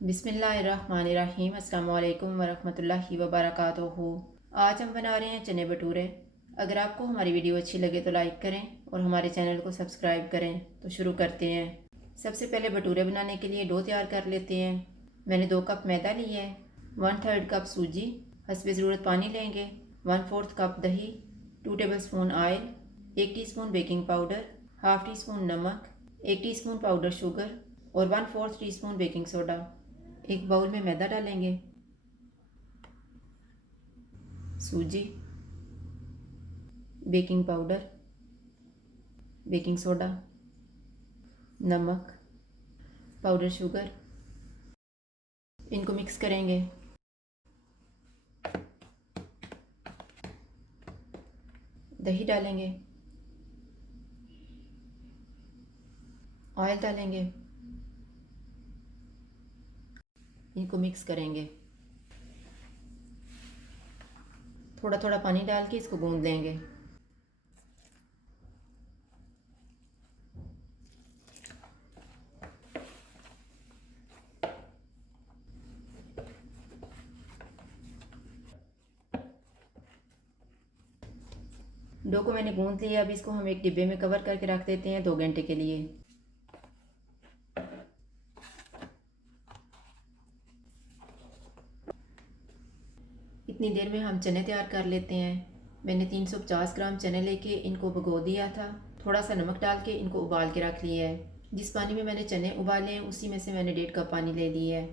बिस्मिल्लाहिर्रहमानिर्रहीम। अस्सलामु अलैकुम वरहमतुल्लाहि वबरकातुहू। आज हम बना रहे हैं चने भटूरे। अगर आपको हमारी वीडियो अच्छी लगे तो लाइक करें और हमारे चैनल को सब्सक्राइब करें। तो शुरू करते हैं। सबसे पहले भटूरे बनाने के लिए डो तैयार कर लेते हैं। मैंने 2 कप मैदा लिया है, 1/3 कप सूजी, हस्बे ज़रूरत पानी लेंगे, 1/4 कप दही, 2 table spoon oil, 1 teaspoon baking powder, half tea spoon नमक, 1 टीस्पून पाउडर शुगर और 1/4 टीस्पून बेकिंग सोडा। एक बाउल में मैदा डालेंगे, सूजी, बेकिंग पाउडर, बेकिंग सोडा, नमक, पाउडर शुगर, इनको मिक्स करेंगे। दही डालेंगे, ऑयल डालेंगे, इनको मिक्स करेंगे। थोड़ा थोड़ा पानी डाल के इसको गूंद लेंगे। डो को मैंने गूंद लिया। अब इसको हम एक डिब्बे में कवर करके रख देते हैं 2 घंटे के लिए। इतनी देर में हम चने तैयार कर लेते हैं। मैंने 350 ग्राम चने लेके इनको भिगो दिया था। थोड़ा सा नमक डाल के इनको उबाल के रख लिया है। जिस पानी में मैंने चने उबाले हैं उसी में से मैंने 1.5 कप पानी ले लिया है।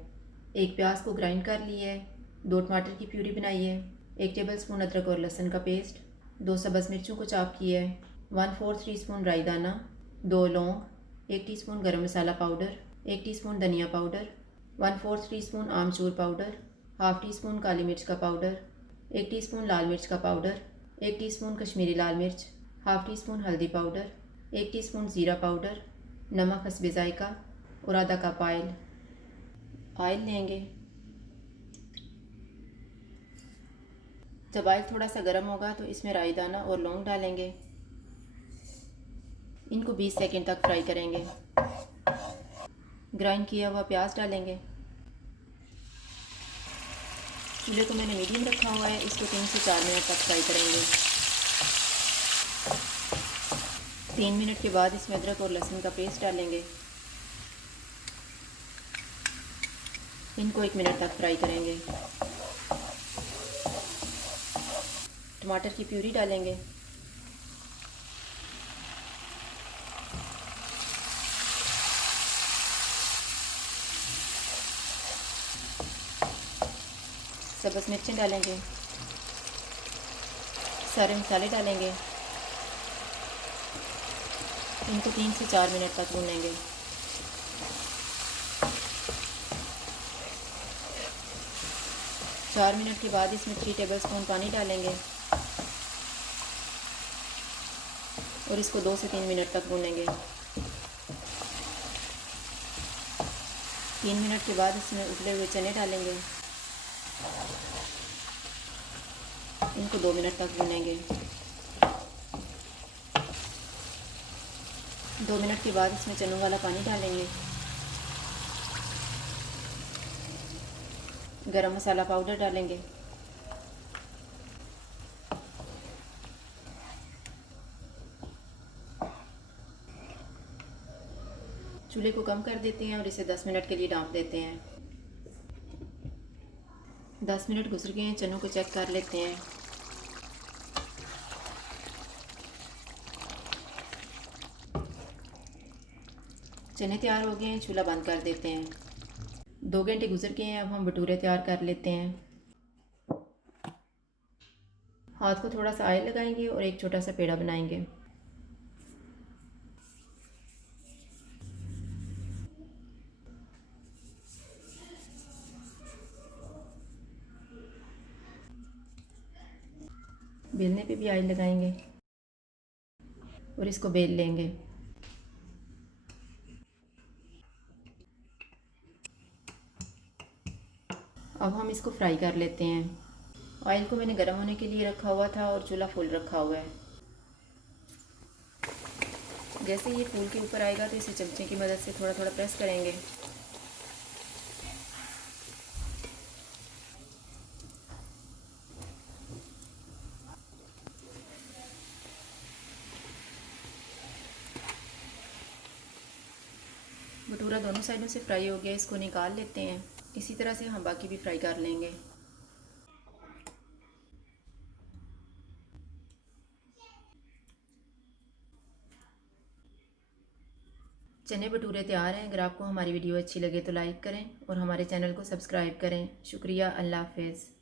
एक प्याज को ग्राइंड कर लिया है, 2 टमाटर की प्यूरी बनाई है, 1 टेबल स्पून अदरक और लहसुन का पेस्ट, 2 सब्ज़ मिर्चों को चॉप किया है, 1/4 टीस्पून राई दाना, 2 लौंग, 1 टीस्पून गरम मसाला पाउडर, 1 टीस्पून धनिया पाउडर, 1/4 टीस्पून आमचूर पाउडर, हाफ़ टी स्पून काली मिर्च का पाउडर, 1 टीस्पून लाल मिर्च का पाउडर, 1 टीस्पून कश्मीरी लाल मिर्च, हाफ़ टी स्पून हल्दी पाउडर, 1 टीस्पून ज़ीरा पाउडर, नमक हस्बे ज़ायका और आधा कप ऑयल लेंगे। जब ऑयल थोड़ा सा गर्म होगा तो इसमें राई दाना और लौंग डालेंगे। इनको 20 सेकंड तक फ्राई करेंगे। ग्राइंड किया हुआ प्याज डालेंगे। चूल्हे को मैंने मीडियम रखा हुआ है। इसको 3 से 4 मिनट तक फ्राई करेंगे। 3 मिनट के बाद इसमें अदरक और लहसुन का पेस्ट डालेंगे। इनको 1 मिनट तक फ्राई करेंगे। टमाटर की प्यूरी डालेंगे। सब्ज़ मिर्चें डालेंगे। सारे मसाले डालेंगे। इनको 3 से 4 मिनट तक भूनेंगे। चार मिनट के बाद इसमें 3 टेबल स्पून पानी डालेंगे और इसको 2 से 3 मिनट तक भूनेंगे। 3 मिनट के बाद इसमें उबले हुए चने डालेंगे। इनको 2 मिनट तक भूनेंगे। 2 मिनट के बाद इसमें चनों वाला पानी डालेंगे। गरम मसाला पाउडर डालेंगे। चूल्हे को कम कर देते हैं और इसे 10 मिनट के लिए ढाँप देते हैं। 10 मिनट गुजर गए हैं। चनों को चेक कर लेते हैं। चने तैयार हो गए हैं। चूल्हा बंद कर देते हैं। 2 घंटे गुजर गए हैं। अब हम भटूरे तैयार कर लेते हैं। हाथ को थोड़ा सा ऑयल लगाएंगे और एक छोटा सा पेड़ा बनाएंगे। बेलने पे भी ऑयल लगाएंगे और इसको बेल लेंगे। अब हम इसको फ्राई कर लेते हैं। ऑयल को मैंने गर्म होने के लिए रखा हुआ था और चूल्हा फुल रखा हुआ है। जैसे ये फूल के ऊपर आएगा तो इसे चमचे की मदद से थोड़ा थोड़ा प्रेस करेंगे। भटूरा दोनों साइडों से फ्राई हो गया, इसको निकाल लेते हैं। इसी तरह से हम बाकी भी फ्राई कर लेंगे। चने भटूरे तैयार हैं। अगर आपको हमारी वीडियो अच्छी लगे तो लाइक करें और हमारे चैनल को सब्सक्राइब करें। शुक्रिया। अल्लाह हाफ़िज़।